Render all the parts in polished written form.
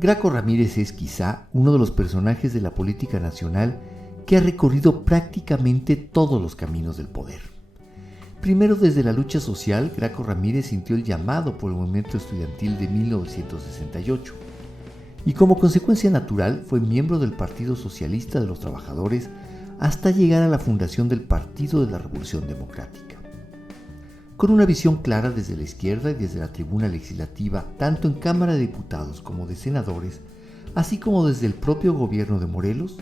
Graco Ramírez es quizá uno de los personajes de la política nacional que ha recorrido prácticamente todos los caminos del poder. Primero, desde la lucha social, Graco Ramírez sintió el llamado por el movimiento estudiantil de 1968 y como consecuencia natural fue miembro del Partido Socialista de los Trabajadores hasta llegar a la fundación del Partido de la Revolución Democrática. Con una visión clara desde la izquierda y desde la tribuna legislativa, tanto en Cámara de Diputados como de Senadores, así como desde el propio gobierno de Morelos,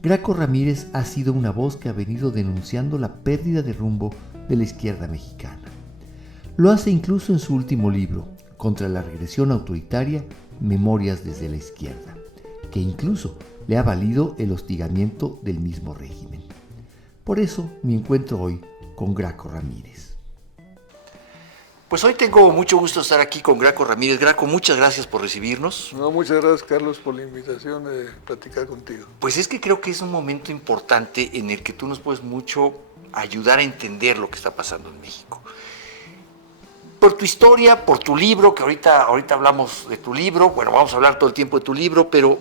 Graco Ramírez ha sido una voz que ha venido denunciando la pérdida de rumbo de la izquierda mexicana. Lo hace incluso en su último libro, Contra la regresión autoritaria, Memorias desde la izquierda, que incluso le ha valido el hostigamiento del mismo régimen. Por eso mi encuentro hoy con Graco Ramírez. Pues hoy tengo mucho gusto de estar aquí con Graco Ramírez. Graco, muchas gracias por recibirnos. No, muchas gracias, Carlos, por la invitación de platicar contigo. Pues es que creo que es un momento importante en el que tú nos puedes mucho ayudar a entender lo que está pasando en México. Por tu historia, por tu libro, que ahorita hablamos de tu libro, bueno, vamos a hablar todo el tiempo de tu libro, pero,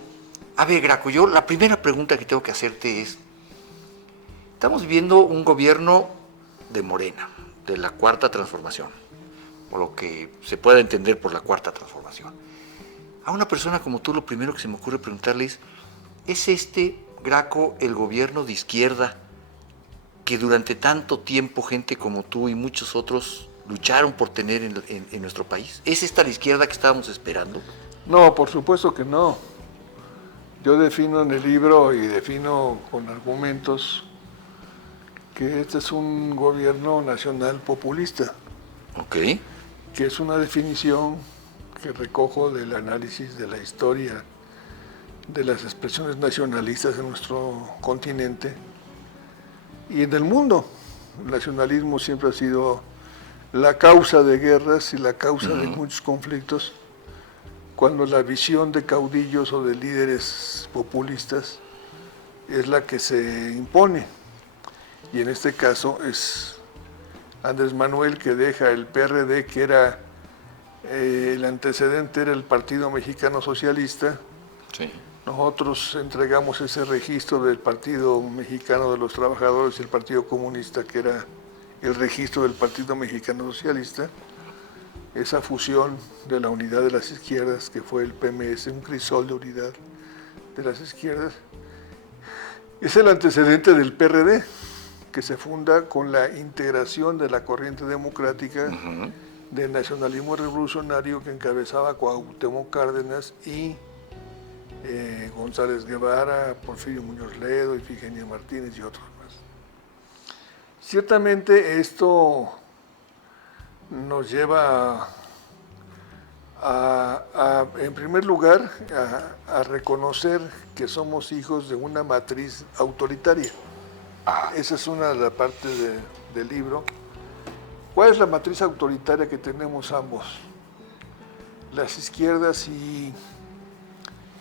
a ver, Graco, yo la primera pregunta que tengo que hacerte es, estamos viviendo un gobierno de Morena, de la Cuarta Transformación, o lo que se pueda entender por la Cuarta Transformación. A una persona como tú, lo primero que se me ocurre preguntarle ¿es este, Graco, el gobierno de izquierda que durante tanto tiempo gente como tú y muchos otros lucharon por tener en nuestro país? ¿Es esta la izquierda que estábamos esperando? No, por supuesto que no. Yo defino en el libro y defino con argumentos que este es un gobierno nacional populista. Ok. Que es una definición que recojo del análisis de la historia de las expresiones nacionalistas en nuestro continente y en el mundo. El nacionalismo siempre ha sido la causa de guerras y la causa de muchos conflictos, cuando la visión de caudillos o de líderes populistas es la que se impone. Y en este caso es Andrés Manuel, que deja el PRD, que era el antecedente, era el Partido Mexicano Socialista. Sí. Nosotros entregamos ese registro del Partido Mexicano de los Trabajadores y el Partido Comunista, que era el registro del Partido Mexicano Socialista. Esa fusión de la unidad de las izquierdas, que fue el PMS, un crisol de unidad de las izquierdas, es el antecedente del PRD, que se funda con la integración de la corriente democrática del nacionalismo revolucionario que encabezaba Cuauhtémoc Cárdenas y González Guevara, Porfirio Muñoz Ledo, Ifigenia Martínez y otros más. Ciertamente esto nos lleva en primer lugar, a reconocer que somos hijos de una matriz autoritaria. Esa es una de las partes del libro. ¿Cuál es la matriz autoritaria que tenemos ambos? Las izquierdas y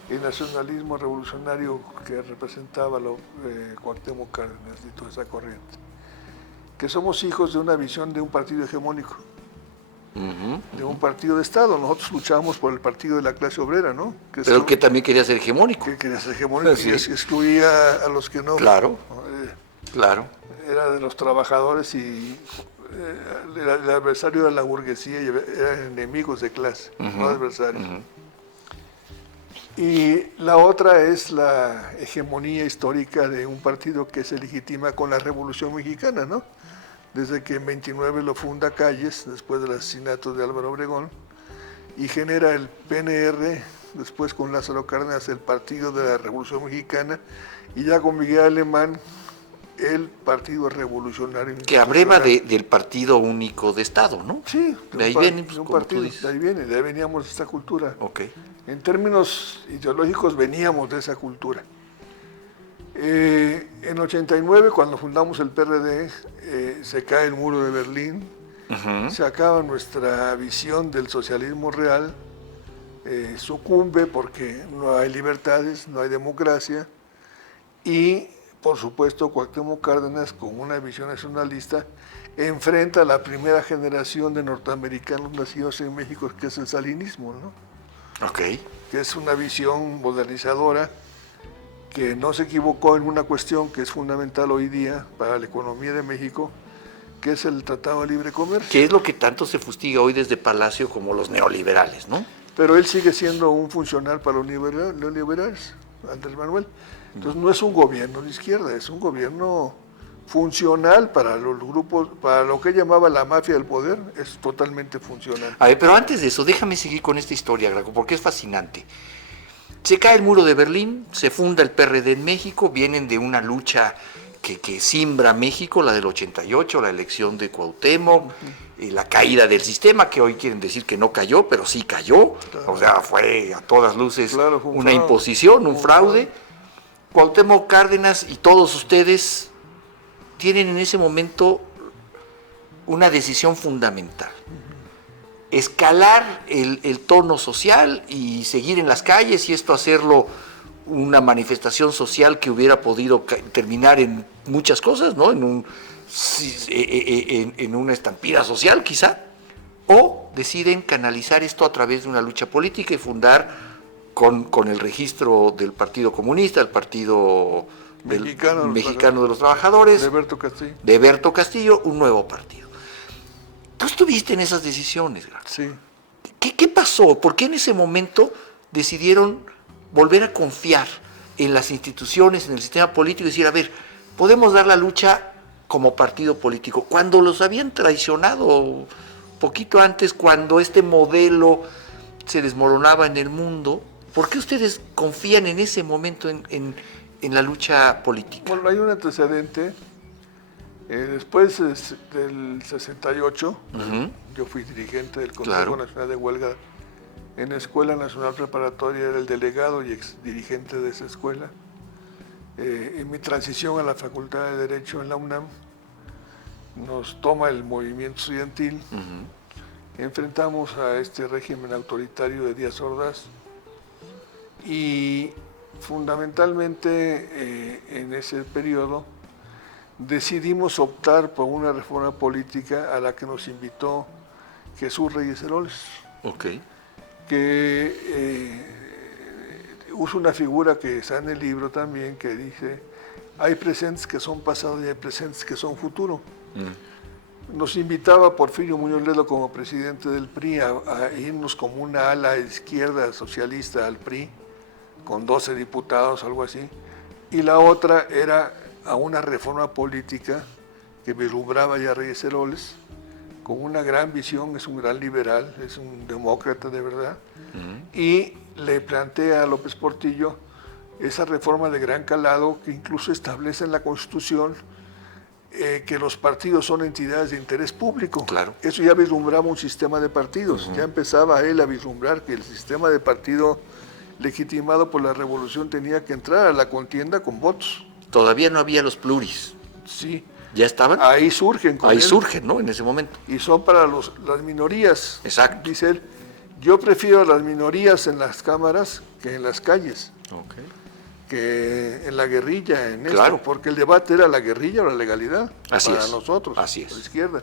el nacionalismo revolucionario que representaba Cuauhtémoc Cárdenas y toda esa corriente. Que somos hijos de una visión de un partido hegemónico, de un partido de Estado. Nosotros luchamos por el partido de la clase obrera, ¿no? Pero que también quería ser hegemónico. Que quería ser hegemónico, sí. Y excluía a los que no. Claro, claro. Era de los trabajadores y el adversario de la burguesía y eran enemigos de clase, no adversarios. Y la otra es la hegemonía histórica de un partido que se legitima con la Revolución Mexicana, ¿no? Desde que en 29 lo funda Calles, después del asesinato de Álvaro Obregón, y genera el PNR, después con Lázaro Cárdenas el Partido de la Revolución Mexicana, y ya con Miguel Alemán el Partido Revolucionario. Que abreva del Partido Único de Estado, ¿no? Sí, de ahí viene, pues, un como partido, tú dices. de ahí viene, de ahí veníamos de esta cultura. Ok. En términos ideológicos veníamos de esa cultura. En 89, cuando fundamos el PRD, se cae el muro de Berlín, se acaba nuestra visión del socialismo real, sucumbe porque no hay libertades, no hay democracia, y por supuesto Cuauhtémoc Cárdenas, con una visión nacionalista, enfrenta a la primera generación de norteamericanos nacidos en México, que es el salinismo, ¿no? Okay. que es una visión modernizadora que no se equivocó en una cuestión que es fundamental hoy día para la economía de México, que es el Tratado de Libre Comercio. Que es lo que tanto se fustiga hoy desde Palacio como los neoliberales, ¿no? Pero él sigue siendo un funcional para los neoliberales, Andrés Manuel. Entonces no es un gobierno de izquierda, es un gobierno funcional para los grupos, para lo que llamaba la mafia del poder, es totalmente funcional. A ver, pero antes de eso, déjame seguir con esta historia, Graco, porque es fascinante. Se cae el muro de Berlín, se funda el PRD en México, vienen de una lucha que simbra México, la del 88, la elección de Cuauhtémoc, la caída del sistema, que hoy quieren decir que no cayó, pero sí cayó, claro. O sea, fue a todas luces claro, una imposición, un fraude. Cuauhtémoc Cárdenas y todos ustedes tienen en ese momento una decisión fundamental. Escalar el tono social y seguir en las calles y esto hacerlo una manifestación social que hubiera podido terminar en muchas cosas, ¿no? En una estampida social quizá, o deciden canalizar esto a través de una lucha política y fundar con el registro del Partido Comunista, el Partido Mexicano de los Trabajadores, de Berto Castillo, un nuevo partido. Tú estuviste en esas decisiones, Graco. Sí. ¿Qué pasó? ¿Por qué en ese momento decidieron volver a confiar en las instituciones, en el sistema político y decir, a ver, podemos dar la lucha como partido político? Cuando los habían traicionado poquito antes, cuando este modelo se desmoronaba en el mundo, ¿por qué ustedes confían en ese momento en la lucha política? Bueno, hay un antecedente. Después del 68, yo fui dirigente del Consejo Nacional de Huelga en la Escuela Nacional Preparatoria, era el delegado y ex dirigente de esa escuela. En mi transición a la Facultad de Derecho en la UNAM, nos toma el movimiento estudiantil, enfrentamos a este régimen autoritario de Díaz Ordaz y fundamentalmente en ese periodo decidimos optar por una reforma política a la que nos invitó Jesús Reyes Heroles, que usa una figura que está en el libro también, que dice, hay presentes que son pasado y hay presentes que son futuro. Nos invitaba Porfirio Muñoz Ledo como presidente del PRI a irnos como una ala izquierda socialista al PRI, con 12 diputados, algo así, y la otra era a una reforma política que vislumbraba ya Reyes Heroles, con una gran visión, es un gran liberal, es un demócrata de verdad, y le plantea a López Portillo esa reforma de gran calado que incluso establece en la Constitución que los partidos son entidades de interés público. Claro. Eso ya vislumbraba un sistema de partidos, ya empezaba él a vislumbrar que el sistema de partido legitimado por la revolución tenía que entrar a la contienda con votos. Todavía no había los pluris. Sí. ¿Ya estaban? Ahí surgen. Ahí surgen, ¿no? En ese momento. Y son para las minorías. Exacto. Dice él, yo prefiero a las minorías en las cámaras que en las calles. Que en la guerrilla, en esto, porque el debate era la guerrilla o la legalidad. Así para es. nosotros, así es. la izquierda.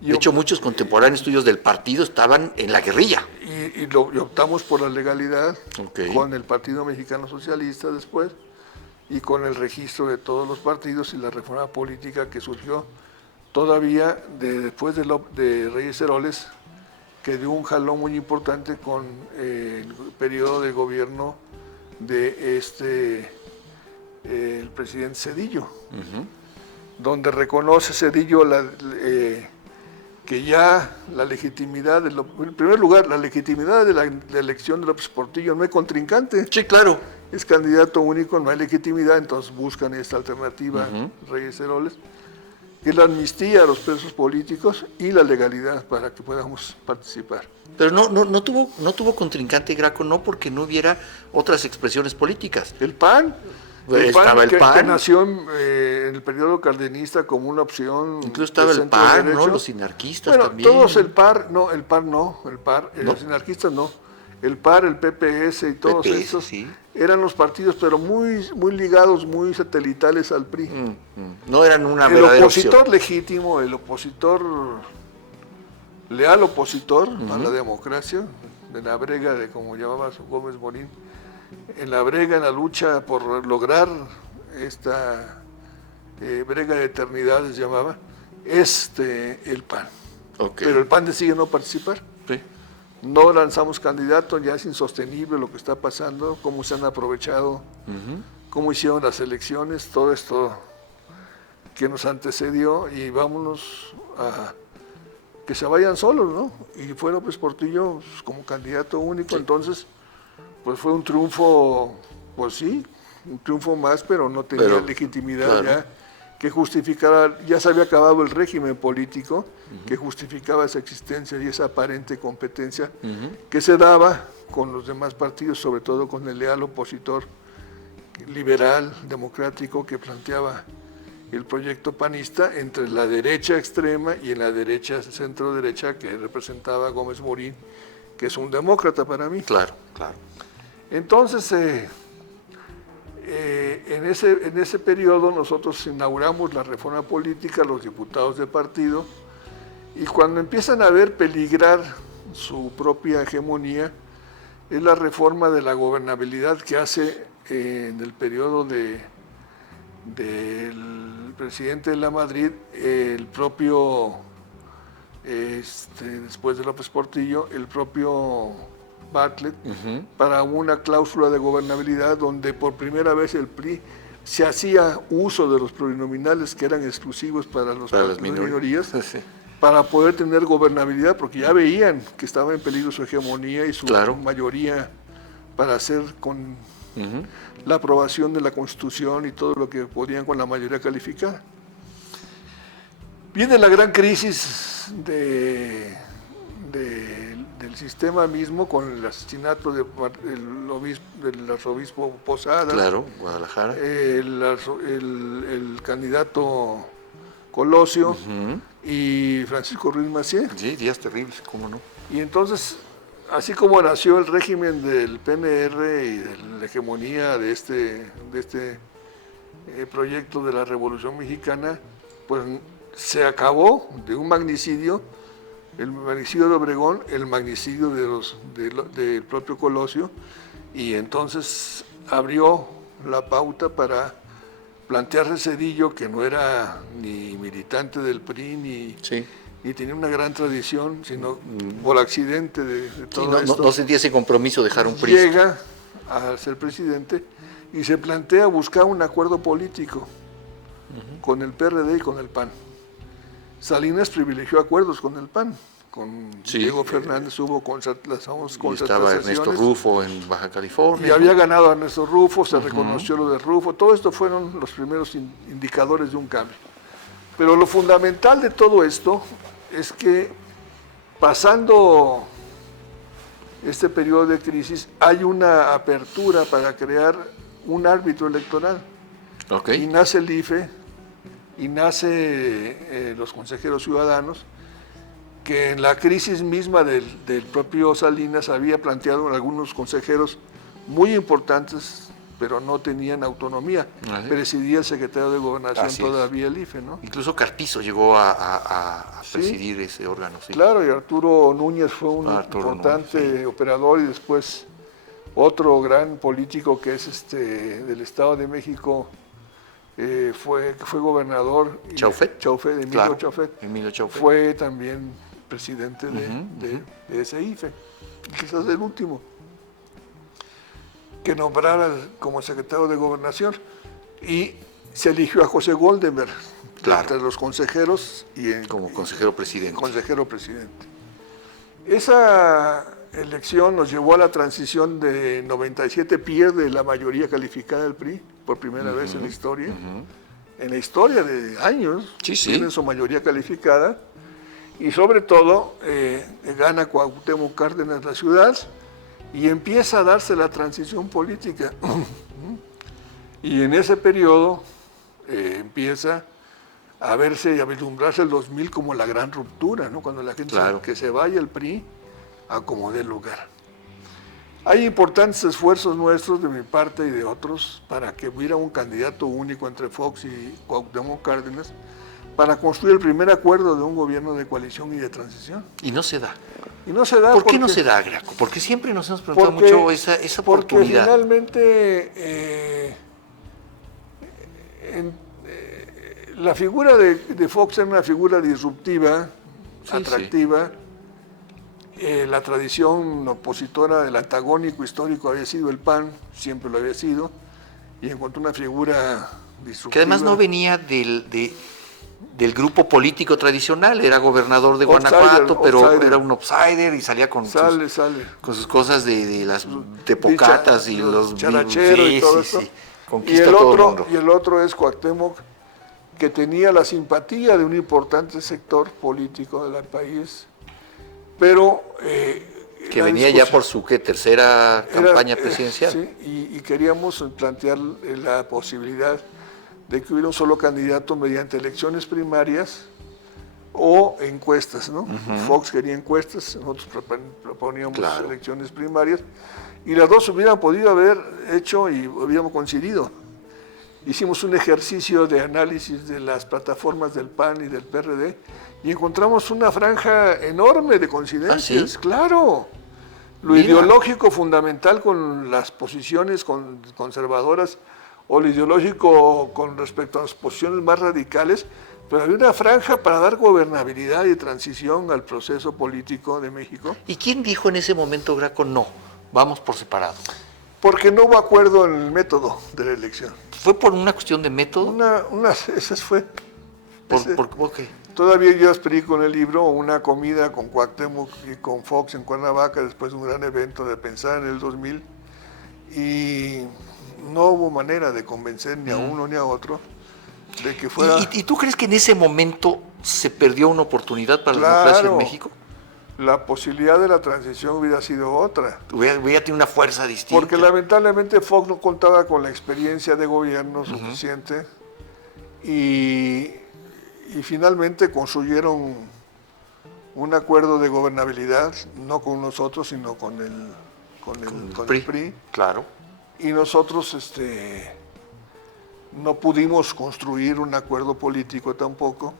De hecho, muchos contemporáneos tuyos del partido estaban en la guerrilla. Y optamos por la legalidad con el Partido Mexicano Socialista después, y con el registro de todos los partidos y la reforma política que surgió todavía después de Reyes Heroles, que dio un jalón muy importante con el periodo de gobierno de el presidente Zedillo, donde reconoce Zedillo que ya la legitimidad, en primer lugar, la legitimidad de la elección de López Portillo, no hay contrincante. Sí, claro. Es candidato único, no hay legitimidad, entonces buscan esta alternativa, Reyes Heroles, que es la amnistía a los presos políticos y la legalidad para que podamos participar. Pero no tuvo contrincante, Graco, no porque no hubiera otras expresiones políticas. El PAN. Estaba el PAN. Que nació en el periodo cardenista como una opción. Incluso estaba el PAN, ¿no? Los sinarquistas también. Todos los sinarquistas no. El PAR, el PPS y todos esos eran los partidos, pero muy, muy ligados, muy satelitales al PRI. No eran una verdadera opción. El opositor legítimo, el opositor, leal opositor a la democracia, de la brega, de como llamaba Gómez Morín, en la brega, en la lucha por lograr esta brega de eternidades, llamaba, el PAN. Okay. Pero el PAN decide no participar. Sí. No lanzamos candidato, ya es insostenible lo que está pasando, cómo se han aprovechado, cómo hicieron las elecciones, todo esto que nos antecedió, y vámonos a que se vayan solos, ¿no? Y fue López Portillo pues, como candidato único, sí. Entonces, pues fue un triunfo, pues sí, un triunfo más, pero no tenía legitimidad, claro, ya que justificara, ya se había acabado el régimen político que justificaba esa existencia y esa aparente competencia que se daba con los demás partidos, sobre todo con el leal opositor liberal, democrático, que planteaba el proyecto panista entre la derecha extrema y en la derecha, centro-derecha, que representaba Gómez Morín, que es un demócrata para mí. Claro, claro. Entonces, en ese periodo nosotros inauguramos la reforma política, los diputados de partido, y cuando empiezan a ver peligrar su propia hegemonía, es la reforma de la gobernabilidad que hace en el periodo del presidente de la Madrid, el propio, después de López Portillo, el propio Bartlett, para una cláusula de gobernabilidad donde por primera vez el PRI se hacía uso de los plurinominales que eran exclusivos para las minorías, sí, para poder tener gobernabilidad, porque ya veían que estaba en peligro su hegemonía y su mayoría para hacer con la aprobación de la Constitución y todo lo que podían con la mayoría calificada. Viene la gran crisis del sistema mismo con el asesinato del arzobispo Posadas, claro, Guadalajara, el candidato Colosio y Francisco Ruiz Massieu. Sí, días terribles, cómo no. Y entonces, así como nació el régimen del PNR y de la hegemonía de este proyecto de la Revolución Mexicana, pues se acabó de un magnicidio, el magnicidio de Obregón, el magnicidio del propio Colosio, y entonces abrió la pauta para plantearse Zedillo, que no era ni militante del PRI ni tenía una gran tradición, sino por accidente de todo esto. No sentía ese compromiso de dejar un PRI. Llega a ser presidente y se plantea buscar un acuerdo político con el PRD y con el PAN. Salinas privilegió acuerdos con el PAN, con Diego Fernández hubo concertaciones. Estaba Ernesto Rufo en Baja California. Y había ganado a Ernesto Rufo, se reconoció lo de Rufo, todo esto fueron los primeros indicadores de un cambio. Pero lo fundamental de todo esto es que pasando este periodo de crisis hay una apertura para crear un árbitro electoral. Y nace el IFE, y nace los consejeros ciudadanos, que en la crisis misma del propio Salinas había planteado algunos consejeros muy importantes, pero no tenían autonomía. Presidía el secretario de Gobernación todavía el IFE, ¿no? Incluso Carpizo llegó a presidir ese órgano. Sí. Claro, y Arturo Núñez fue un importante operador, y después otro gran político que es del Estado de México, fue gobernador. Chaufet, Emilio Chaufet. Fue también presidente de ese IFE, quizás el último que nombrara como secretario de Gobernación, y se eligió a José Goldenberg entre los consejeros como consejero presidente. Esa elección nos llevó a la transición de 97, pierde la mayoría calificada del PRI por primera vez en la historia. En la historia de años tienen su mayoría calificada, y sobre todo gana Cuauhtémoc Cárdenas la ciudad y empieza a darse la transición política. Y en ese periodo empieza a verse y a vislumbrarse el 2000 como la gran ruptura, ¿no? Cuando la gente sabe que se vaya el PRI a como dé lugar. Hay importantes esfuerzos nuestros, de mi parte y de otros, para que hubiera un candidato único entre Fox y Cuauhtémoc Cárdenas, para construir el primer acuerdo de un gobierno de coalición y de transición. Y no se da. Y no se da. ¿Por qué no se da, Graco? Porque siempre nos hemos preguntado mucho esa porque oportunidad. Finalmente la figura de Fox era una figura disruptiva, atractiva. La tradición opositora del antagónico histórico había sido el PAN, siempre lo había sido, y encontró una figura disruptiva. Que además no venía del grupo político tradicional, era gobernador de Guanajuato, pero era un outsider y salía con sus cosas de las tepocatas y los characheros y todo eso. Conquista todo el mundo. Y el otro es Cuauhtémoc, que tenía la simpatía de un importante sector político del país, pero que venía ya por su tercera campaña presidencial. Sí, y queríamos plantear la posibilidad de que hubiera un solo candidato mediante elecciones primarias o encuestas, ¿no? Fox quería encuestas, nosotros proponíamos elecciones primarias, y las dos hubieran podido haber hecho y hubiéramos coincidido. Hicimos un ejercicio de análisis de las plataformas del PAN y del PRD y encontramos una franja enorme de coincidencias. ¿Ah, sí? Claro. Lo ideológico fundamental con las posiciones conservadoras o lo ideológico con respecto a las posiciones más radicales, pero había una franja para dar gobernabilidad y transición al proceso político de México. ¿Y quién dijo en ese momento, Graco, no, vamos por separado? Porque no hubo acuerdo en el método de la elección. ¿Fue por una cuestión de método? Esas fue. ¿Por qué? Todavía yo explico en el libro una comida con Cuauhtémoc y con Fox en Cuernavaca, después de un gran evento de Pensar en el 2000, y no hubo manera de convencer ni a uno ni a otro de que fuera... ¿Y tú crees que en ese momento se perdió una oportunidad para la democracia en México? La posibilidad de la transición hubiera sido otra. Hubiera tenido una fuerza distinta. Porque lamentablemente Fox no contaba con la experiencia de gobierno suficiente y finalmente construyeron un acuerdo de gobernabilidad, no con nosotros, sino con el PRI. Claro. Y nosotros no pudimos construir un acuerdo político tampoco,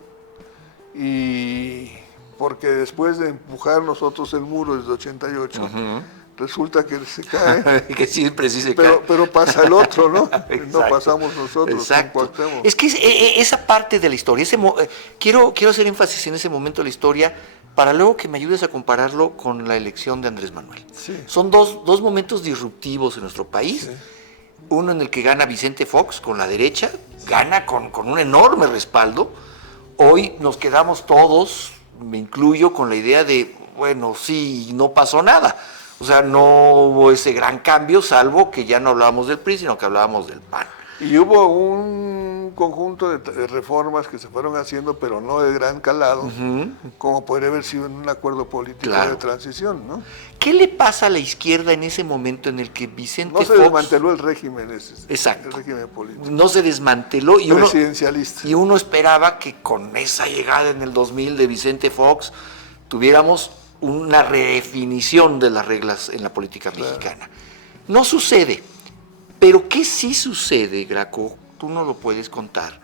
y porque después de empujar nosotros el muro desde 88, resulta que se cae. Que siempre sí se cae. Pero pasa el otro, ¿no? No pasamos nosotros. Exacto. Es que esa parte de la historia, quiero hacer énfasis en ese momento de la historia, para luego que me ayudes a compararlo con la elección de Andrés Manuel. Sí. Son dos momentos disruptivos en nuestro país. Sí. Uno en el que gana Vicente Fox con la derecha, gana con un enorme respaldo. Hoy nos quedamos todos, me incluyo, con la idea de, bueno, sí, no pasó nada. O sea, no hubo ese gran cambio, salvo que ya no hablábamos del PRI, sino que hablábamos del PAN. Y hubo un conjunto de reformas que se fueron haciendo, pero no de gran calado, como podría haber sido en un acuerdo político de transición, ¿no? ¿Qué le pasa a la izquierda en ese momento en el que Vicente Fox... No se desmanteló el régimen Exacto. El régimen político. No se desmanteló. Y presidencialista. Y uno esperaba que con esa llegada en el 2000 de Vicente Fox tuviéramos una redefinición de las reglas en la política mexicana. No sucede. Pero ¿qué sí sucede, Graco? Tú no lo puedes contar,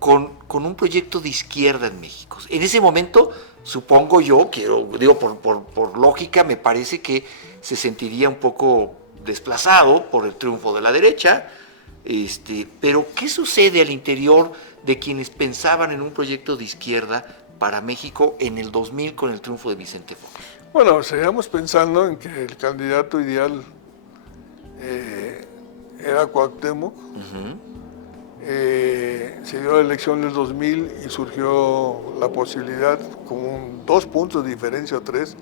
con un proyecto de izquierda en México. En ese momento, supongo yo, por lógica, me parece que se sentiría un poco desplazado por el triunfo de la derecha, pero ¿qué sucede al interior de quienes pensaban en un proyecto de izquierda para México en el 2000 con el triunfo de Vicente Fox? Bueno, seguíamos pensando en que el candidato ideal era Cuauhtémoc. Se dio la elección del 2000 y surgió la posibilidad, con 2 puntos de diferencia o 3,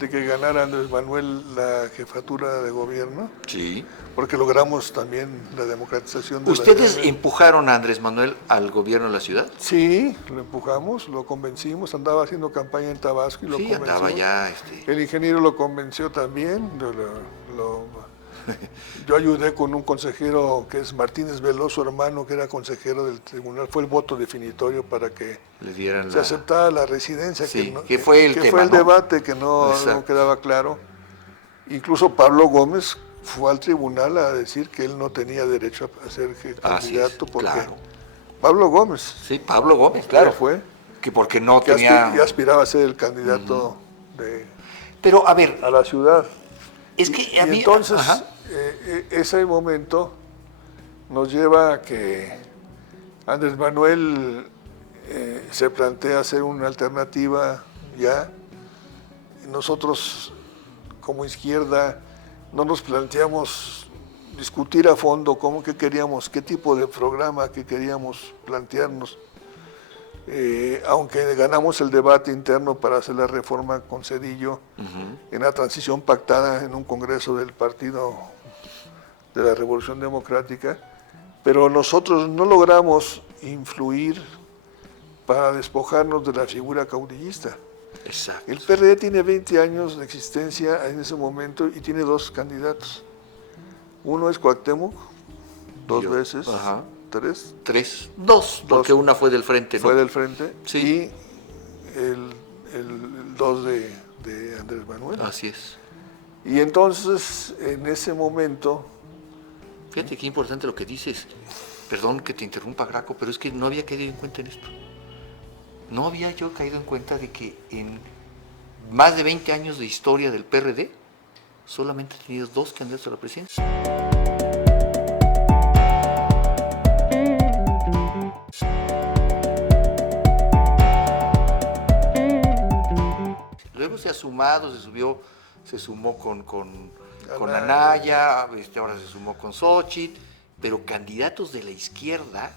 de que ganara Andrés Manuel la jefatura de gobierno. Sí. Porque logramos también la democratización de ¿Ustedes empujaron a Andrés Manuel al gobierno de la ciudad? Sí, lo empujamos, lo convencimos, andaba haciendo campaña en Tabasco y lo convenció. Andaba ya. El ingeniero lo convenció también, yo ayudé con un consejero que es Martínez Veloso, hermano, que era consejero del tribunal, fue el voto definitorio para que le dieran se aceptara la residencia, sí, que fue el debate que no quedaba claro. Incluso Pablo Gómez fue al tribunal a decir que él no tenía derecho a ser candidato, porque Pablo Gómez. Sí, Pablo Gómez, claro. Fue. Que porque no tenía... Y aspiraba a ser el candidato Pero, a ver, a la ciudad. es que a Y mí... entonces, ajá. ese momento nos lleva a que Andrés Manuel se plantea hacer una alternativa ya. Y nosotros, como izquierda, no nos planteamos discutir a fondo cómo que queríamos, qué tipo de programa que queríamos plantearnos. Aunque ganamos el debate interno para hacer la reforma con Zedillo, en la transición pactada en un congreso del Partido de la Revolución Democrática, pero nosotros no logramos influir para despojarnos de la figura caudillista. Exacto. El PRD tiene 20 años de existencia en ese momento y tiene 2 candidatos. Uno es Cuauhtémoc, 2 veces, Ajá. 3. 3, 2, porque una fue del frente, ¿no? Fue del frente. Sí. Y el 2 de Andrés Manuel. Así es. Y entonces, en ese momento, Fíjate qué importante lo que dices. Perdón que te interrumpa, Graco, pero es que no había caído en cuenta en esto. No había yo caído en cuenta de que en más de 20 años de historia del PRD, solamente ha tenido 2 candidatos a la presidencia. Luego se ha sumado, se sumó con Anaya, ahora se sumó con Xóchitl, pero candidatos de la izquierda,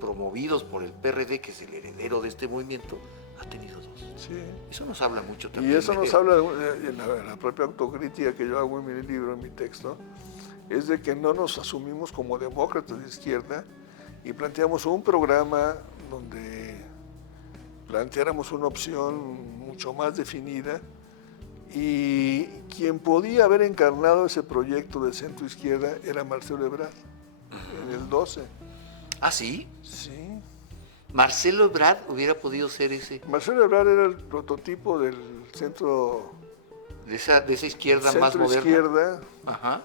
promovidos por el PRD, que es el heredero de este movimiento, ha tenido 2. sí. Eso nos habla mucho Y también. eso nos habla en la propia autocrítica que yo hago en mi libro, en mi texto, es de que no nos asumimos como demócratas de izquierda y planteamos un programa donde planteáramos una opción mucho más definida, y quien podía haber encarnado ese proyecto de centro izquierda era Marcelo Ebrard, en el 12. ¿Ah, sí? Sí. Marcelo Ebrard hubiera podido ser ese, Marcelo Ebrard era el prototipo del centro de esa izquierda más moderna. izquierda. Ajá.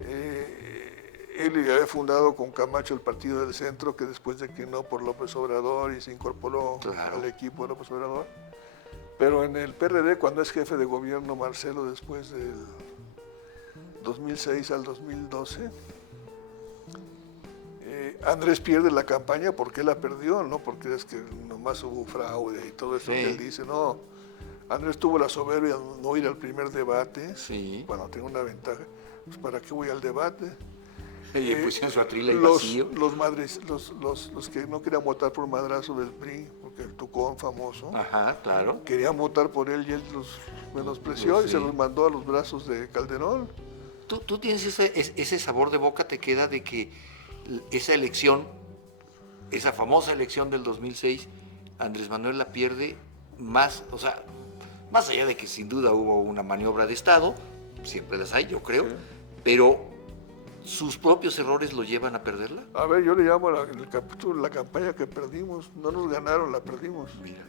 Él había fundado con Camacho el Partido del Centro, que después declinó por López Obrador y se incorporó al equipo de López Obrador. Pero en el PRD, cuando es jefe de gobierno Marcelo, después del 2006 al 2012, Andrés pierde la campaña porque él la perdió, no porque es que nomás hubo fraude y todo eso que él dice, no. Andrés tuvo la soberbia de no ir al primer debate, cuando tengo una ventaja, pues ¿para qué voy al debate? Y pusieron su atril ahí los que no querían votar por Madrazo del PRI, porque el Tucón famoso, claro, querían votar por él y él los menospreció y se los mandó a los brazos de Calderón. ¿Tú tienes ese sabor de boca, te queda de que esa elección, esa famosa elección del 2006, Andrés Manuel la pierde más, o sea, más allá de que sin duda hubo una maniobra de Estado, siempre las hay, yo creo, pero sus propios errores lo llevan a perderla? A ver, yo le llamo el capítulo la campaña que perdimos, no nos ganaron, la perdimos. Mira.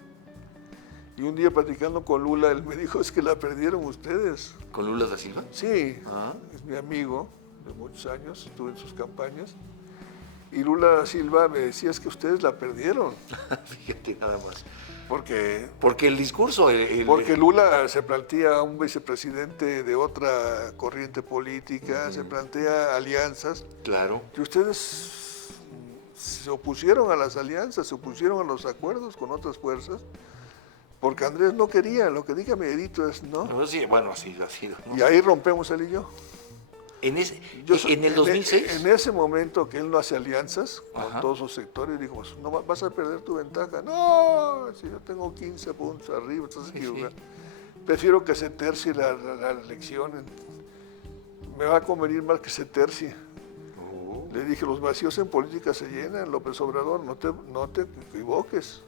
Y un día platicando con Lula, él me dijo, es que la perdieron ustedes. ¿Con Lula da Silva? Sí, es mi amigo de muchos años, estuve en sus campañas. Y Lula da Silva me decía, es que ustedes la perdieron. Fíjate nada más. Porque el discurso... Porque Lula se plantea un vicepresidente de otra corriente política, se plantea alianzas. Claro. Y ustedes se opusieron a las alianzas, se opusieron a los acuerdos con otras fuerzas, porque Andrés no quería, lo que diga Miguelito es no. Sí, bueno, así ha sido, ¿no? Y ahí rompemos él y yo. En el 2006. En ese momento que él no hace alianzas con todos los sectores, dijo, pues, no vas a perder tu ventaja. No, si yo tengo 15 puntos arriba, entonces prefiero que se tercie la elección. Me va a convenir más que se tercie. Le dije, los vacíos en política se llenan, López Obrador, no te equivoques.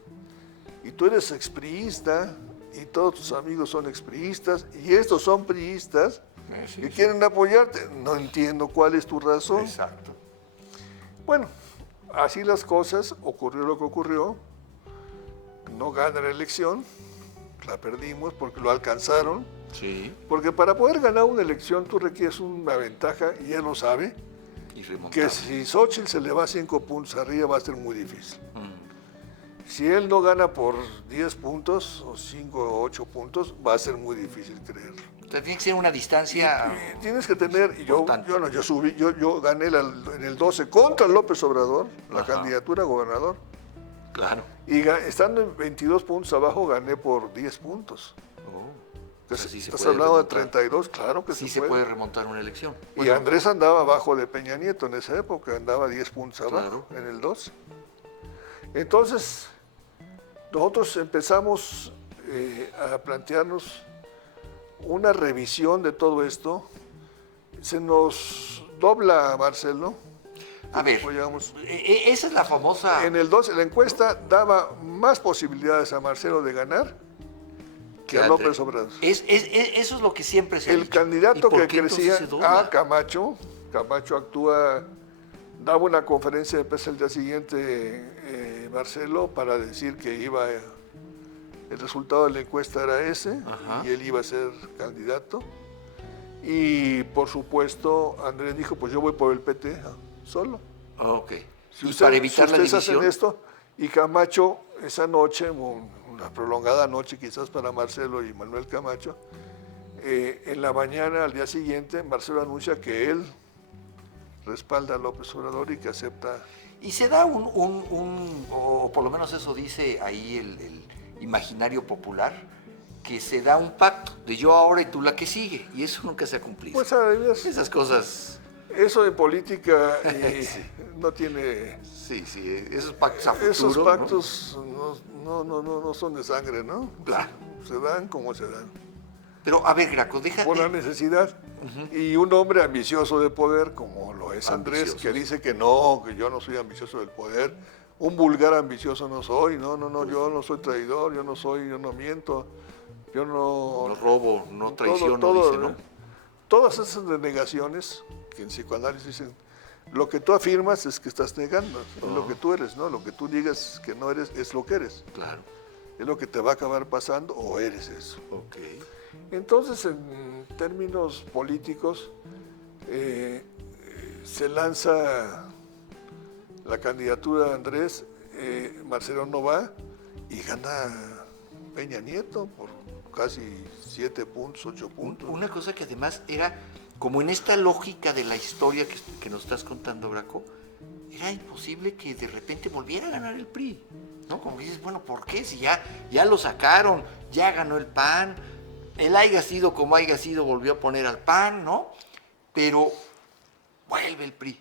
Y tú eres expriista, y todos tus amigos son expriistas, y estos son priistas, que quieren apoyarte. No entiendo cuál es tu razón. Exacto. Bueno, así las cosas, ocurrió lo que ocurrió, no gana la elección, la perdimos porque lo alcanzaron. Sí. Porque para poder ganar una elección tú requieres una ventaja, y él lo sabe, que si Xóchitl se le va 5 puntos arriba va a ser muy difícil. Si él no gana por 10 puntos o 5 o 8 puntos, va a ser muy difícil creerlo. O sea, tiene que ser una distancia Y tienes que tener, y yo importante. subí, yo gané en el 12 contra López Obrador, la Ajá. candidatura a gobernador, Claro. y estando en 22 puntos abajo gané por 10 puntos. O sea, sí se Estás puede hablando de remontar. 32, claro que Sí se se puede. puede remontar una elección. Y Bueno, Andrés andaba abajo de Peña Nieto en esa época, andaba 10 puntos abajo, Claro. en el 12. Entonces, nosotros empezamos a plantearnos una revisión de todo esto. Se nos dobla, Marcelo. a ver, Apoyamos. esa es la famosa... En el 12, la encuesta daba más posibilidades a Marcelo de ganar que a López Obrador. Eso es lo que siempre se ha El dicho. candidato ¿Y por que qué entonces crecía se dobla? Camacho actúa, daba una conferencia de prensa el día siguiente, Marcelo, para decir que el resultado de la encuesta era ese, Ajá. y él iba a ser candidato. Y por supuesto, Andrés dijo, pues yo voy por el PT solo. Ok. Si Y para evitar la ustedes división... hacen esto, y Camacho, esa noche, una prolongada noche quizás para Marcelo y Manuel Camacho, en la mañana, al día siguiente, Marcelo anuncia que él respalda a López Obrador y que acepta. Y se da o por lo menos eso dice ahí el imaginario popular, que se da un pacto de yo ahora y tú la que sigue, y eso nunca se ha cumplido. Pues además, Esas cosas, eso en política Sí. no tiene. sí, esos pactos a futuro, Esos ¿no? pactos no son de sangre, ¿no? Claro. Se dan como se dan. Pero a ver, Graco, déjate... Por la necesidad. Y un hombre ambicioso de poder, como lo es Andrés, Ambicioso. que dice que no, que yo no soy ambicioso del poder. Un vulgar ambicioso no soy, no, yo no soy traidor, yo no miento, yo no... No robo, no traiciono, dice, ¿no? Todas esas denegaciones que en psicoanálisis dicen, lo que tú afirmas es que estás negando, es lo que tú eres, ¿no? Lo que tú digas que no eres, es lo que eres. Claro. Es lo que te va a acabar pasando o eres eso. Ok. Entonces, en términos políticos, se lanza la candidatura de Andrés, Marcelo no va y gana Peña Nieto por casi 7 puntos, 8 puntos. Una cosa que además era, como en esta lógica de la historia que nos estás contando, Graco, era imposible que de repente volviera a ganar el PRI, ¿no? Como que dices, bueno, ¿por qué? Si ya lo sacaron, ya ganó el PAN, el haya sido como haya sido, volvió a poner al PAN, ¿no? Pero vuelve el PRI.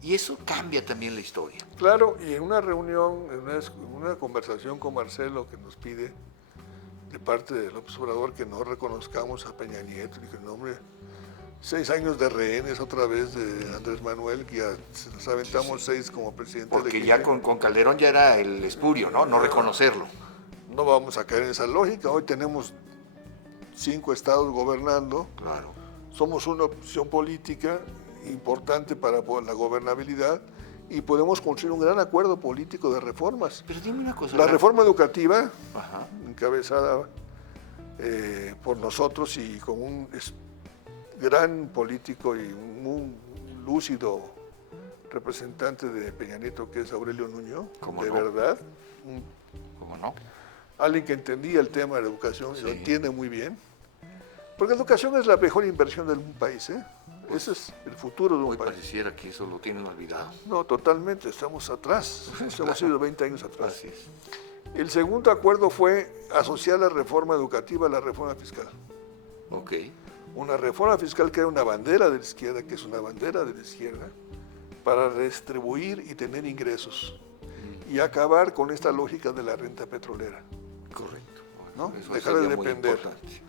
Y eso cambia también la historia. Claro, y en una reunión, en una conversación con Marcelo que nos pide de parte de López Obrador que no reconozcamos a Peña Nieto, dije, no hombre, 6 años de rehenes otra vez de Andrés Manuel, que ya nos aventamos 6 como presidente Porque legítimo. ya con Calderón ya era el espurio, ¿no? No reconocerlo. No vamos a caer en esa lógica, hoy tenemos 5 estados gobernando, Claro. somos una opción política importante para la gobernabilidad y podemos construir un gran acuerdo político de reformas. Pero dime una cosa. La Graco. reforma educativa, Ajá. encabezada por nosotros y con un gran político y muy lúcido representante de Peña Nieto, que es Aurelio Nuño, ¿Cómo de no? verdad, ¿Cómo no? alguien que entendía el tema de la educación y lo Sí. entiende muy bien, porque la educación es la mejor inversión de un país, ¿eh? Ese es el futuro de un Hoy país. pareciera que eso lo tienen olvidado. No, totalmente, estamos atrás, hemos ido 20 años atrás. Así es. El segundo acuerdo fue asociar la reforma educativa a la reforma fiscal. Ok. Una reforma fiscal que era una bandera de la izquierda, que es una bandera de la izquierda, para redistribuir y tener ingresos y acabar con esta lógica de la renta petrolera, Correcto. ¿no? Eso Dejar de sería muy depender. importante.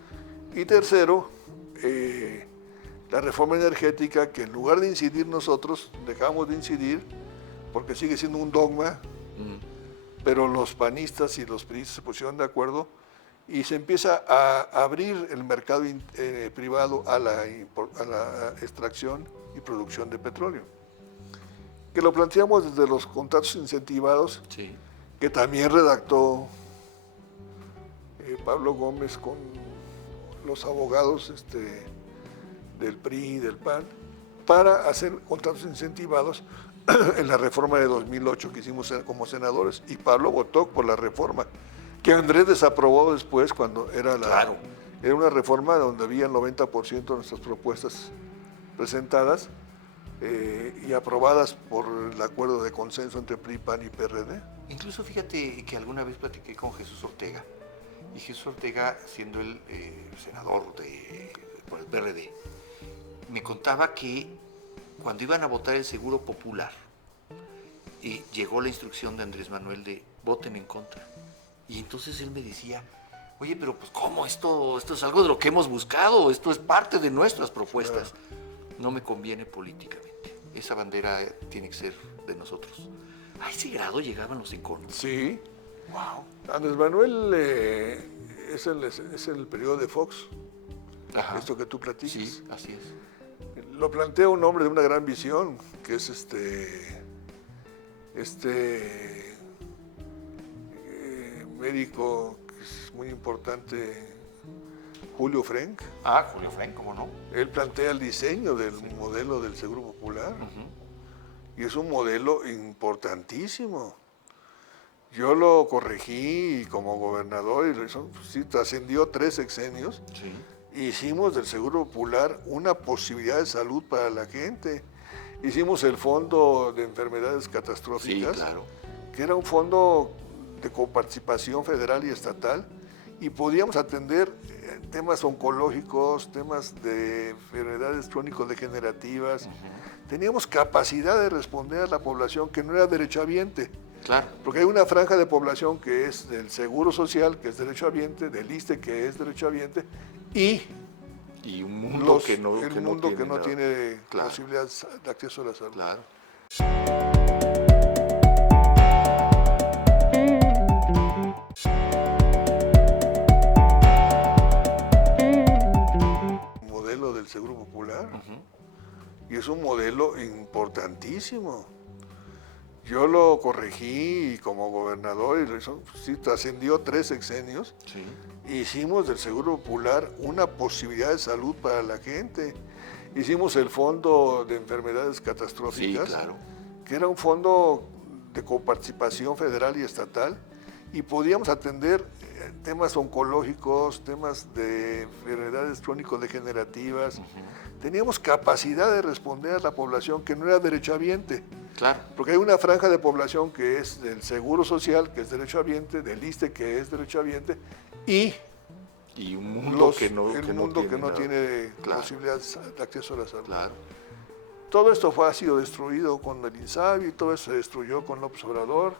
Y tercero, la reforma energética, que en lugar de incidir nosotros, dejamos de incidir, porque sigue siendo un dogma, pero los panistas y los priistas se pusieron de acuerdo y se empieza a abrir el mercado privado a la extracción y producción de petróleo. Que lo planteamos desde los contratos incentivados, Sí. que también redactó Pablo Gómez con los abogados del PRI y del PAN, para hacer contratos incentivados en la reforma de 2008 que hicimos como senadores, y Pablo votó por la reforma, que Andrés desaprobó después cuando era Claro. era una reforma donde había el 90% de nuestras propuestas presentadas y aprobadas por el acuerdo de consenso entre PRI, PAN y PRD. Incluso fíjate que alguna vez platiqué con Jesús Ortega, y Jesús Ortega, siendo el senador por el PRD, me contaba que cuando iban a votar el Seguro Popular, llegó la instrucción de Andrés Manuel de voten en contra. Y entonces él me decía, oye, pero pues ¿cómo? Esto es algo de lo que hemos buscado, esto es parte de nuestras propuestas. Claro. No me conviene políticamente. Esa bandera tiene que ser de nosotros. ¿A ese grado llegaban los enconos? Sí. Wow. Andrés Manuel es el periodo de Fox. Ajá. Esto que tú platicas. Sí, así es. Lo plantea un hombre de una gran visión, que es médico que es muy importante, Julio Frenk. Ah, Julio Frenk, ¿cómo no? Él plantea el diseño del modelo del Seguro Popular. Y es un modelo importantísimo. Yo lo corregí como gobernador y sí, trascendió 3 sexenios. Sí. Hicimos del Seguro Popular una posibilidad de salud para la gente. Hicimos el Fondo de Enfermedades Catastróficas, sí, claro, que era un fondo de coparticipación federal y estatal, y podíamos atender temas oncológicos, temas de enfermedades crónico-degenerativas. Teníamos capacidad de responder a la población que no era derechohabiente. Claro. Porque hay una franja de población que es del Seguro Social, que es derechohabiente, del ISSSTE, que es derechohabiente, y un mundo que no tiene claro, posibilidad de acceso a la salud. Claro. Modelo del Seguro Popular. Y es un modelo importantísimo. Yo lo corregí como gobernador y sí, trascendió 3 sexenios. Sí. Hicimos del Seguro Popular una posibilidad de salud para la gente. Hicimos el Fondo de Enfermedades Catastróficas, sí, claro, que era un fondo de coparticipación federal y estatal, y podíamos atender temas oncológicos, temas de enfermedades crónico-degenerativas. Teníamos capacidad de responder a la población que no era derechohabiente. Claro. Porque hay una franja de población que es del Seguro Social, que es derechohabiente, del ISSSTE, que es derechohabiente, y un mundo que no tiene claro, posibilidad de acceso a la salud. Claro. Todo esto ha sido destruido con el INSABI, todo eso se destruyó con López Obrador.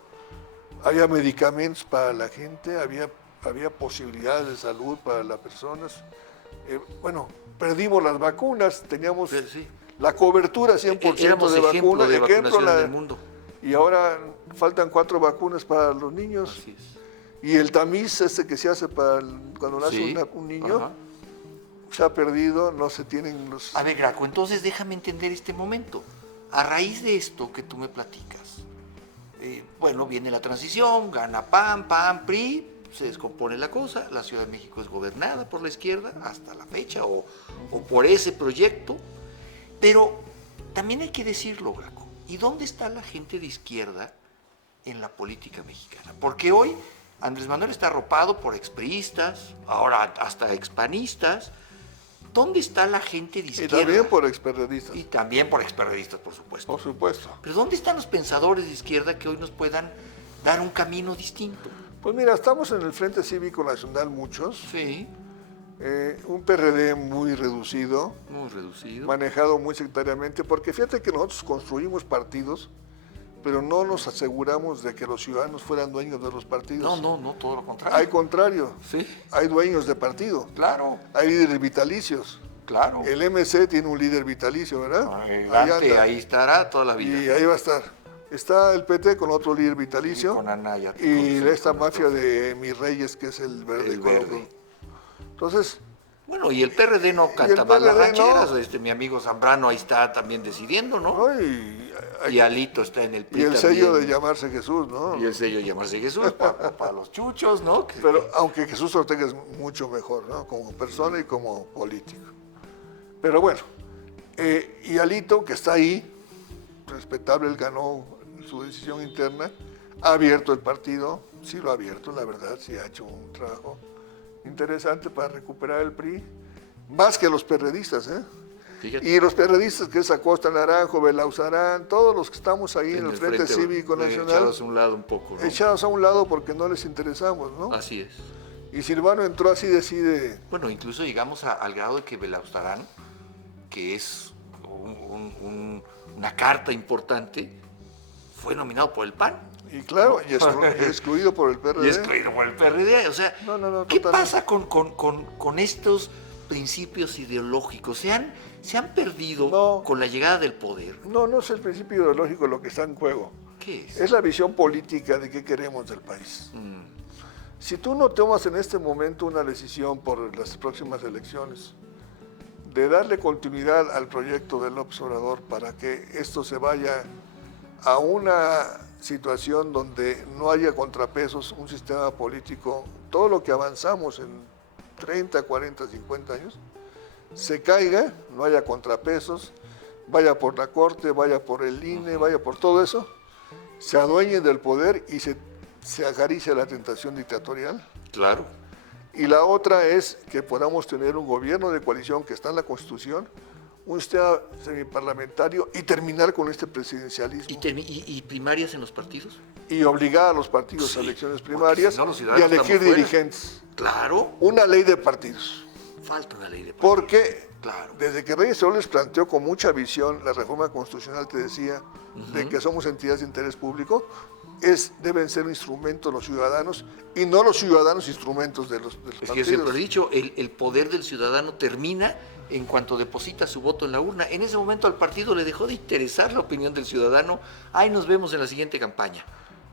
Había medicamentos para la gente, había posibilidades de salud para las personas. Perdimos las vacunas, teníamos Sí. la cobertura 100% Éramos de vacunas, de vacunación en el mundo. Y ahora faltan 4 vacunas para los niños. Así es. Y el tamiz que se hace para cuando nace Sí. un niño, Ajá. se ha perdido, no se tienen los... A ver, Graco, entonces déjame entender este momento. A raíz de esto que tú me platicas, viene la transición, gana PAN, PRI, se descompone la cosa, la Ciudad de México es gobernada por la izquierda hasta la fecha, o por ese proyecto, pero también hay que decirlo, Graco, ¿y dónde está la gente de izquierda en la política mexicana? Porque hoy Andrés Manuel está arropado por expriistas, ahora hasta expanistas. ¿Dónde está la gente de izquierda? Y también por experredistas. Y también por experredistas, por supuesto. Por supuesto. Pero ¿dónde están los pensadores de izquierda que hoy nos puedan dar un camino distinto? Pues mira, estamos en el Frente Cívico Nacional muchos. Sí. Un PRD muy reducido. Muy reducido. Manejado muy sectariamente, porque fíjate que nosotros construimos partidos, pero no nos aseguramos de que los ciudadanos fueran dueños de los partidos. No, todo lo contrario. Al contrario, Sí. hay dueños de partido. Claro, Hay líderes vitalicios. claro. El MC tiene un líder vitalicio, ¿verdad? Adelante, ahí estará toda la vida. Y ahí va a estar. Está el PT con otro líder vitalicio. Y con Anaya. Y esta mafia de Mis Reyes, que es el verde. El verde. Entonces, Bueno, y el PRD no Y canta el mal las PRD rancheras. no. Mi amigo Zambrano ahí está también decidiendo, ¿no? ¿no? Y Alito está en el PRI y el también. sello de llamarse Jesús, ¿no? Y el sello de llamarse Jesús para los chuchos, ¿no? Pero aunque Jesús Ortega es mucho mejor, ¿no? Como persona y como político. Pero bueno, y Alito, que está ahí, respetable, él ganó su decisión interna, ha abierto el partido, sí lo ha abierto, la verdad, sí ha hecho un trabajo interesante para recuperar el PRI, más que los perredistas, ¿eh? Fíjate. Y los perredistas, que es Acosta Naranjo, Belauzarán, todos los que estamos ahí en el Frente Cívico Nacional, echados a un lado un poco, ¿no? Echados a un lado porque no les interesamos, ¿no? Así es. Y Silvano entró así, decide. Bueno, incluso llegamos al grado de que Belauzarán, que es una carta importante, fue nominado por el PAN. Y claro, y excluido por el PRD. Y excluido por el PRD. O sea, no, ¿qué totalmente. pasa con estos principios ideológicos? ¿Se han perdido con la llegada del poder? No es el principio ideológico lo que está en juego. ¿Qué es? Es la visión política de qué queremos del país. Si tú no tomas en este momento una decisión por las próximas elecciones de darle continuidad al proyecto del López Obrador para que esto se vaya a una situación donde no haya contrapesos, un sistema político, todo lo que avanzamos en 30, 40, 50 años, se caiga, no haya contrapesos, vaya por la Corte, vaya por el INE, vaya por todo eso, se adueñe del poder y se acaricia la tentación dictatorial. Claro. Y la otra es que podamos tener un gobierno de coalición que está en la Constitución, un sistema semiparlamentario y terminar con este presidencialismo. ¿Y primarias en los partidos? Y obligar a los partidos a elecciones primarias si no, los y ciudadanos a elegir estamos fuera. dirigentes. Claro. Una ley de partidos. Falta una ley de partidos. Porque Claro. desde que Reyes Heroles planteó con mucha visión la reforma constitucional, te decía, de que somos entidades de interés público, deben ser instrumentos los ciudadanos y no los ciudadanos instrumentos de los Es que yo partidos. siempre he dicho, el poder del ciudadano termina en cuanto deposita su voto en la urna. En ese momento al partido le dejó de interesar la opinión del ciudadano. Ahí nos vemos en la siguiente campaña.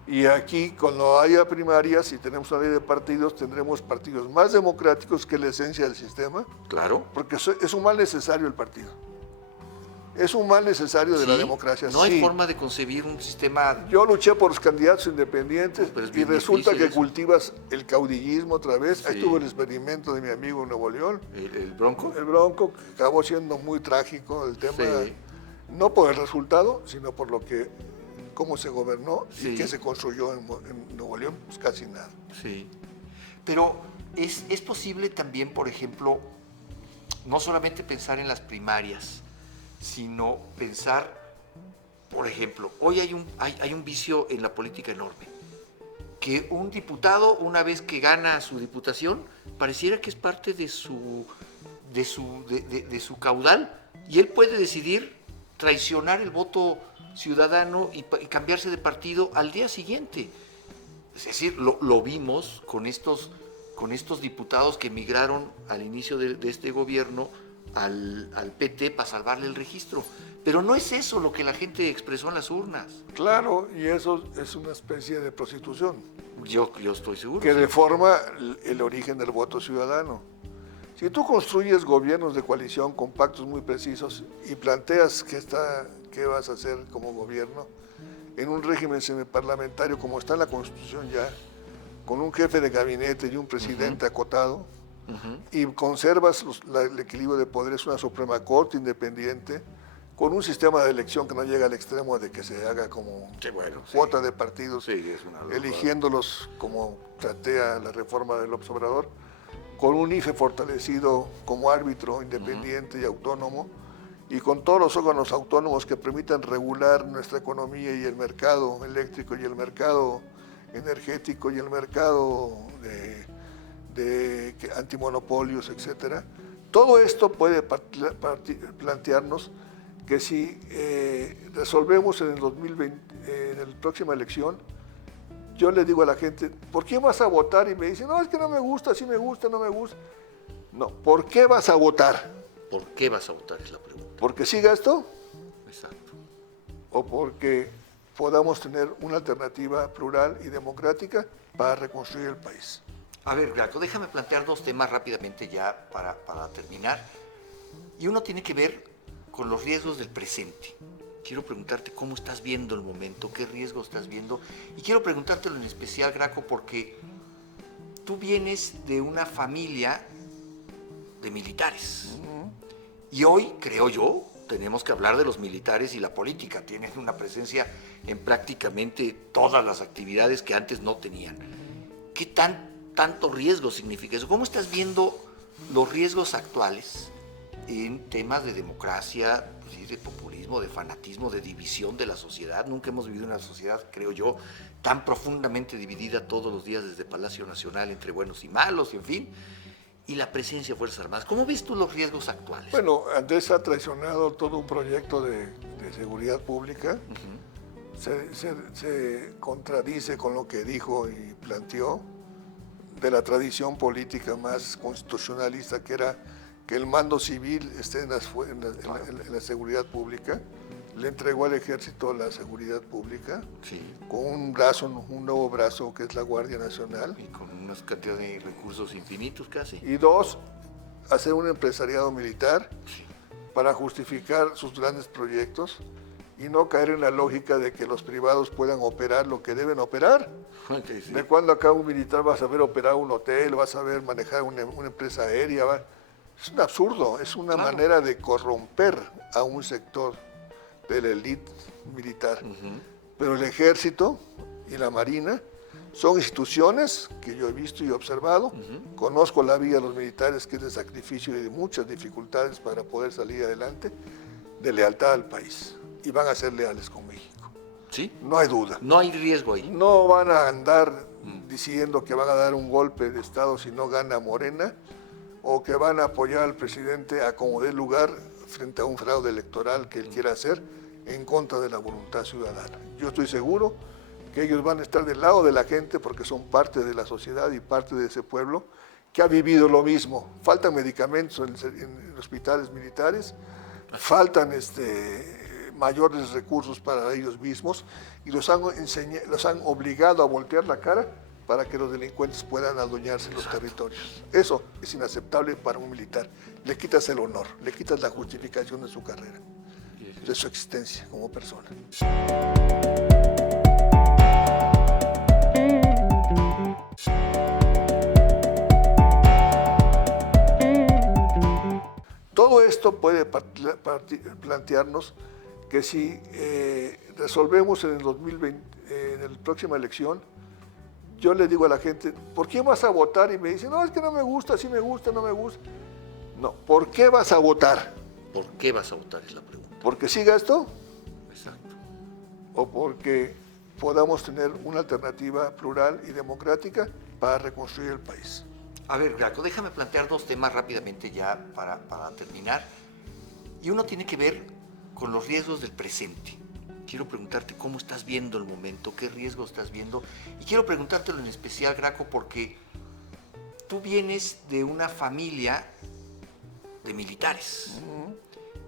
Y aquí, cuando haya primarias y tenemos una ley de partidos, tendremos partidos más democráticos, que es la esencia del sistema, Claro. porque es un mal necesario el partido. Es un mal necesario de la Sí, democracia. No hay sí. forma de concebir un sistema. Yo luché por los candidatos independientes Pero es y bien resulta difícil que eso. cultivas el caudillismo otra vez. Sí. Ahí tuvo el experimento de mi amigo en Nuevo León, ¿El Bronco? el Bronco, que acabó siendo muy trágico el tema, Sí. no por el resultado, sino por lo que, cómo se gobernó Sí. y qué se construyó en Nuevo León, pues casi nada. Sí. Pero es posible también, por ejemplo, no solamente pensar en las primarias, sino pensar, por ejemplo, hoy hay un vicio en la política enorme, que un diputado, una vez que gana su diputación, pareciera que es parte de su caudal, y él puede decidir traicionar el voto ciudadano y cambiarse de partido al día siguiente. Es decir, lo vimos con estos diputados que emigraron al inicio de este gobierno al PT para salvarle el registro. Pero no es eso lo que la gente expresó en las urnas. Claro, y eso es una especie de prostitución Yo estoy seguro. que sí. deforma el origen del voto ciudadano. Si tú construyes gobiernos de coalición con pactos muy precisos y planteas qué vas a hacer como gobierno en un régimen semiparlamentario como está en la Constitución ya, con un jefe de gabinete y un presidente acotado, y conservas el equilibrio de poderes, una Suprema Corte independiente, con un sistema de elección que no llega al extremo de que se haga como Sí, bueno, sí. cuota de partidos, Sí, es una locura. eligiéndolos como plantea la reforma del López Obrador, con un IFE fortalecido como árbitro independiente y autónomo, y con todos los órganos autónomos que permitan regular nuestra economía y el mercado eléctrico y el mercado energético y el mercado de antimonopolios, etcétera. Todo esto puede plantearnos que si resolvemos en el 2020, en la próxima elección, yo le digo a la gente, ¿por qué vas a votar? Y me dicen, no, es que no me gusta, sí me gusta, no me gusta. No, ¿por qué vas a votar? ¿Por qué vas a votar? Es la pregunta. ¿Porque siga esto? Exacto. ¿O porque podamos tener una alternativa plural y democrática para reconstruir el país? A ver, Graco, déjame plantear dos temas rápidamente ya para terminar. Y uno tiene que ver con los riesgos del presente. Quiero preguntarte cómo estás viendo el momento, qué riesgos estás viendo. Y quiero preguntártelo en especial, Graco, porque tú vienes de una familia de militares. Y hoy, creo yo, tenemos que hablar de los militares y la política. Tienen una presencia en prácticamente todas las actividades que antes no tenían. ¿Qué tanto riesgo significa eso? ¿Cómo estás viendo los riesgos actuales en temas de democracia, pues sí, de populismo, de fanatismo, de división de la sociedad? Nunca hemos vivido una sociedad, creo yo, tan profundamente dividida todos los días desde Palacio Nacional entre buenos y malos, y en fin, y la presencia de Fuerzas Armadas. ¿Cómo ves tú los riesgos actuales? Bueno, Andrés ha traicionado todo un proyecto de seguridad pública. Se contradice con lo que dijo y planteó de la tradición política más constitucionalista, que era que el mando civil esté en la seguridad pública. Le entregó al ejército la seguridad pública, Sí. con un nuevo brazo que es la Guardia Nacional. Y con unas cantidades de recursos infinitos casi. Y dos, hacer un empresariado militar Sí. para justificar sus grandes proyectos y no caer en la lógica de que los privados puedan operar lo que deben operar. Okay, sí. De cuando acá un militar va a saber operar un hotel, va a saber manejar una empresa aérea. Es un absurdo, es una Claro. manera de corromper a un sector de la élite militar. Pero el ejército y la marina son instituciones que yo he visto y he observado. Conozco la vida de los militares, que es de sacrificio y de muchas dificultades para poder salir adelante, de lealtad al país. Y van a ser leales con México. ¿Sí? No hay duda. No hay riesgo ahí. No van a andar diciendo que van a dar un golpe de Estado si no gana Morena, o que van a apoyar al presidente a como dé lugar frente a un fraude electoral que él quiera hacer en contra de la voluntad ciudadana. Yo estoy seguro que ellos van a estar del lado de la gente porque son parte de la sociedad y parte de ese pueblo que ha vivido lo mismo. Faltan medicamentos en hospitales militares, faltan mayores recursos para ellos mismos, y los han obligado a voltear la cara para que los delincuentes puedan adueñarse de los territorios. Eso es inaceptable para un militar. Le quitas el honor, le quitas la justificación de su carrera, de su existencia como persona. Todo esto puede plantearnos que si resolvemos en el 2020, en la próxima elección, yo le digo a la gente, ¿por qué vas a votar? Y me dicen, no, es que no me gusta, sí me gusta, no me gusta. No, ¿por qué vas a votar? ¿Por qué vas a votar? Es la pregunta. ¿Porque siga esto? Exacto. ¿O porque podamos tener una alternativa plural y democrática para reconstruir el país? A ver, Graco, déjame plantear dos temas rápidamente ya para terminar. Y uno tiene que ver con los riesgos del presente. Quiero preguntarte cómo estás viendo el momento, qué riesgos estás viendo. Y quiero preguntártelo en especial, Graco, porque tú vienes de una familia de militares.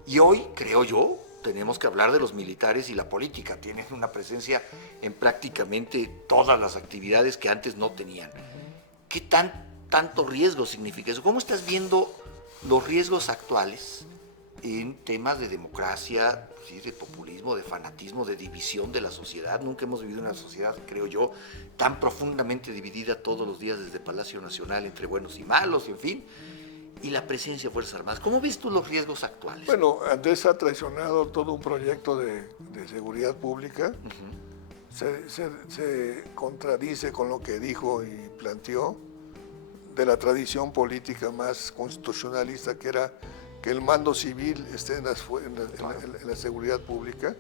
Y hoy, creo yo, tenemos que hablar de los militares y la política. Tienen una presencia en prácticamente todas las actividades que antes no tenían. ¿Qué tanto riesgo significa eso? ¿Cómo estás viendo los riesgos actuales en temas de democracia, sí, de populismo, de fanatismo, de división de la sociedad? Nunca hemos vivido una sociedad, creo yo, tan profundamente dividida todos los días desde Palacio Nacional entre buenos y malos, en fin, y la presencia de Fuerzas Armadas. ¿Cómo ves tú los riesgos actuales? Bueno, Andrés ha traicionado todo un proyecto de seguridad pública. Se contradice con lo que dijo y planteó de la tradición política más constitucionalista, que era que el mando civil esté en la seguridad pública.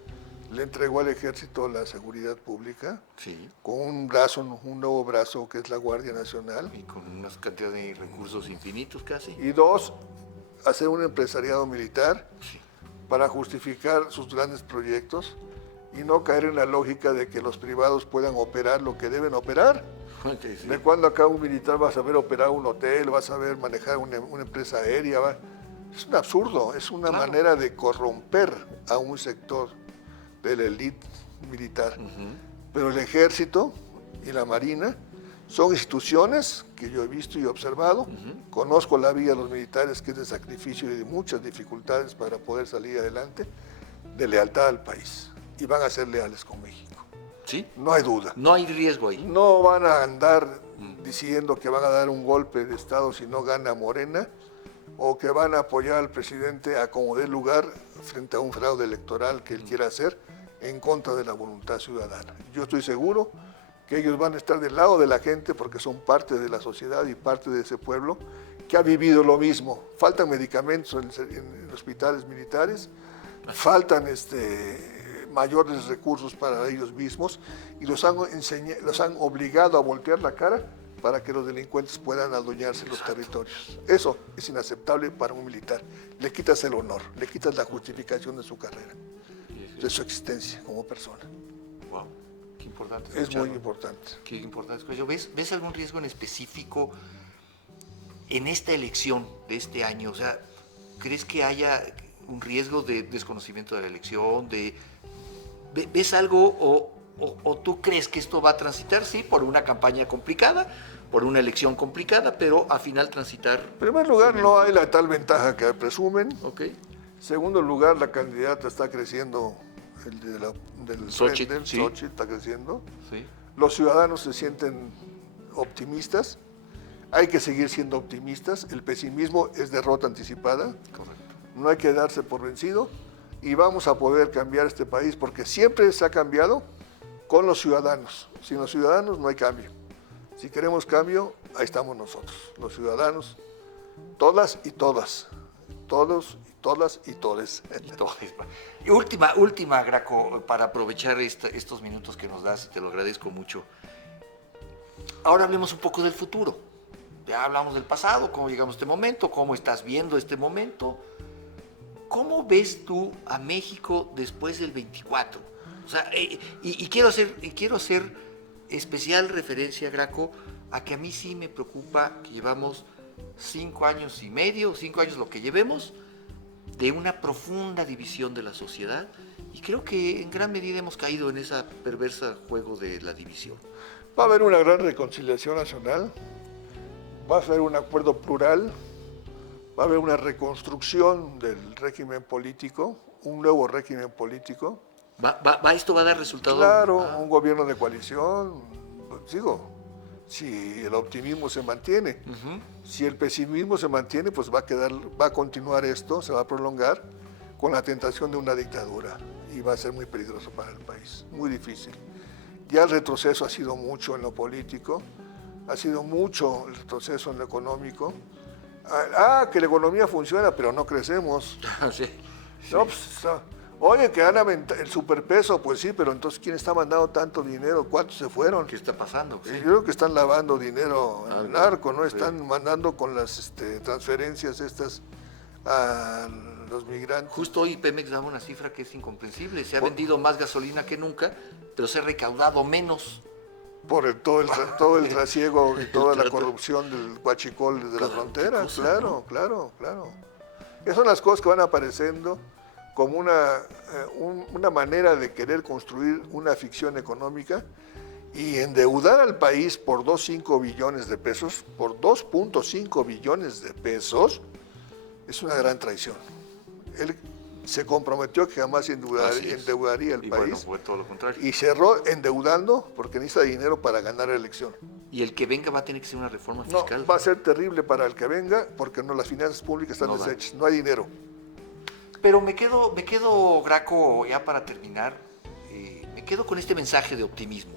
Le entregó al ejército la seguridad pública, Sí. con un nuevo brazo que es la Guardia Nacional. Y con unas cantidades de recursos infinitos casi. Y dos, hacer un empresariado militar Sí. para justificar sus grandes proyectos y no caer en la lógica de que los privados puedan operar lo que deben operar. Okay, sí. De cuando acá un militar va a saber operar un hotel, va a saber manejar una empresa aérea. Es un absurdo, es una Claro. manera de corromper a un sector de la élite militar. Pero el ejército y la marina son instituciones que yo he visto y he observado. Conozco la vida de los militares, que es de sacrificio y de muchas dificultades para poder salir adelante, de lealtad al país. Y van a ser leales con México. ¿Sí? No hay duda. No hay riesgo ahí. No van a andar diciendo que van a dar un golpe de Estado si no gana Morena, o que van a apoyar al presidente a como dé lugar frente a un fraude electoral que él quiera hacer en contra de la voluntad ciudadana. Yo estoy seguro que ellos van a estar del lado de la gente porque son parte de la sociedad y parte de ese pueblo que ha vivido lo mismo. Faltan medicamentos en hospitales militares, faltan mayores recursos para ellos mismos y los han obligado a voltear la cara para que los delincuentes puedan adueñarse los territorios. Eso es inaceptable para un militar. Le quitas el honor, le quitas la justificación de su carrera, de su existencia como persona. Wow, qué importante. Es muy importante. Qué importante. ¿Ves algún riesgo en específico en esta elección de este año? O sea, ¿crees que haya un riesgo de desconocimiento de la elección? ¿Ves algo o tú crees que esto va a transitar, sí, por una campaña complicada, por una elección complicada, pero al final transitar? En primer lugar, no hay la tal ventaja que presumen. Ok. Segundo lugar, la candidata está creciendo, del Xochitl, frente, sí. Xochitl está creciendo. Sí. Los ciudadanos se sienten optimistas. Hay que seguir siendo optimistas. El pesimismo es derrota anticipada. Correcto. No hay que darse por vencido y vamos a poder cambiar este país porque siempre se ha cambiado con los ciudadanos. Sin los ciudadanos no hay cambio. Si queremos cambio, ahí estamos nosotros, los ciudadanos, todas y todas, todos, todas y todes. Y última, Graco, para aprovechar estos minutos que nos das, te lo agradezco mucho. Ahora hablemos un poco del futuro. Ya hablamos del pasado, cómo llegamos a este momento, cómo estás viendo este momento. ¿Cómo ves tú a México después del 24? O sea, y quiero hacer especial referencia, Graco, a que a mí sí me preocupa que llevamos 5 años y medio, 5 años lo que llevemos, de una profunda división de la sociedad, y creo que en gran medida hemos caído en esa perversa juego de la división. Va a haber una gran reconciliación nacional, va a haber un acuerdo plural, va a haber una reconstrucción del régimen político, un nuevo régimen político. ¿Esto va a dar resultado? Claro, un gobierno de coalición, si el optimismo se mantiene. Uh-huh. Si el pesimismo se mantiene, pues va a continuar esto, se va a prolongar con la tentación de una dictadura y va a ser muy peligroso para el país, muy difícil. Ya el retroceso ha sido mucho en lo político, ha sido mucho el retroceso en lo económico. Que la economía funciona, pero no crecemos. Sí. No, pues, oye, que han el superpeso, pues sí, pero entonces ¿quién está mandando tanto dinero? ¿Cuántos se fueron? ¿Qué está pasando? Sí. Yo creo que están lavando dinero en el narco, ¿no? Están mandando con las transferencias estas a los migrantes. Justo hoy Pemex daba una cifra que es incomprensible. Se ha vendido más gasolina que nunca, pero se ha recaudado menos. Por todo el trasiego y toda la corrupción del huachicol de la frontera. Claro, ¿no? Claro. Esas son las cosas que van apareciendo como una manera de querer construir una ficción económica y endeudar al país por 2.5 billones de pesos, por 2.5 billones de pesos, es una gran traición. Él se comprometió que jamás endeudaría el país. Bueno, fue todo lo contrario. Y cerró endeudando porque necesita dinero para ganar la elección. Y el que venga va a tener que ser una reforma fiscal. No, va a ser terrible para el que venga porque las finanzas públicas están deshechas, no hay dinero. Pero me quedo, Graco, ya para terminar, me quedo con este mensaje de optimismo,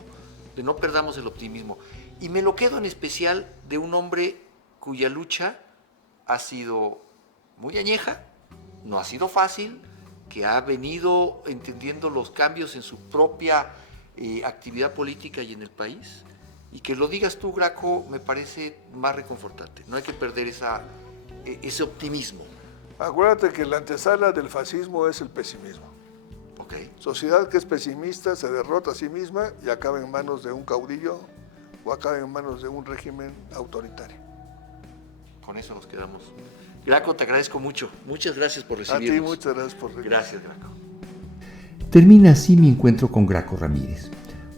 de no perdamos el optimismo. Y me lo quedo en especial de un hombre cuya lucha ha sido muy añeja, no ha sido fácil, que ha venido entendiendo los cambios en su propia actividad política y en el país. Y que lo digas tú, Graco, me parece más reconfortante. No hay que perder ese optimismo. Acuérdate que la antesala del fascismo es el pesimismo. Okay. Sociedad que es pesimista se derrota a sí misma y acaba en manos de un caudillo o acaba en manos de un régimen autoritario. Con eso nos quedamos. Graco, te agradezco mucho. Muchas gracias por recibirnos. A ti muchas gracias por recibirnos. Gracias, Graco. Termina así mi encuentro con Graco Ramírez,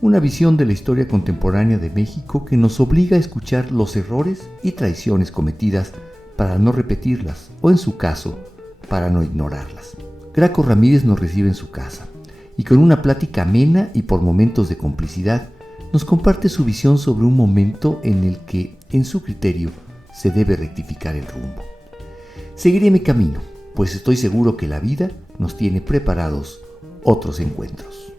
una visión de la historia contemporánea de México que nos obliga a escuchar los errores y traiciones cometidas para no repetirlas, o en su caso, para no ignorarlas. Graco Ramírez nos recibe en su casa, y con una plática amena y por momentos de complicidad, nos comparte su visión sobre un momento en el que, en su criterio, se debe rectificar el rumbo. Seguiré mi camino, pues estoy seguro que la vida nos tiene preparados otros encuentros.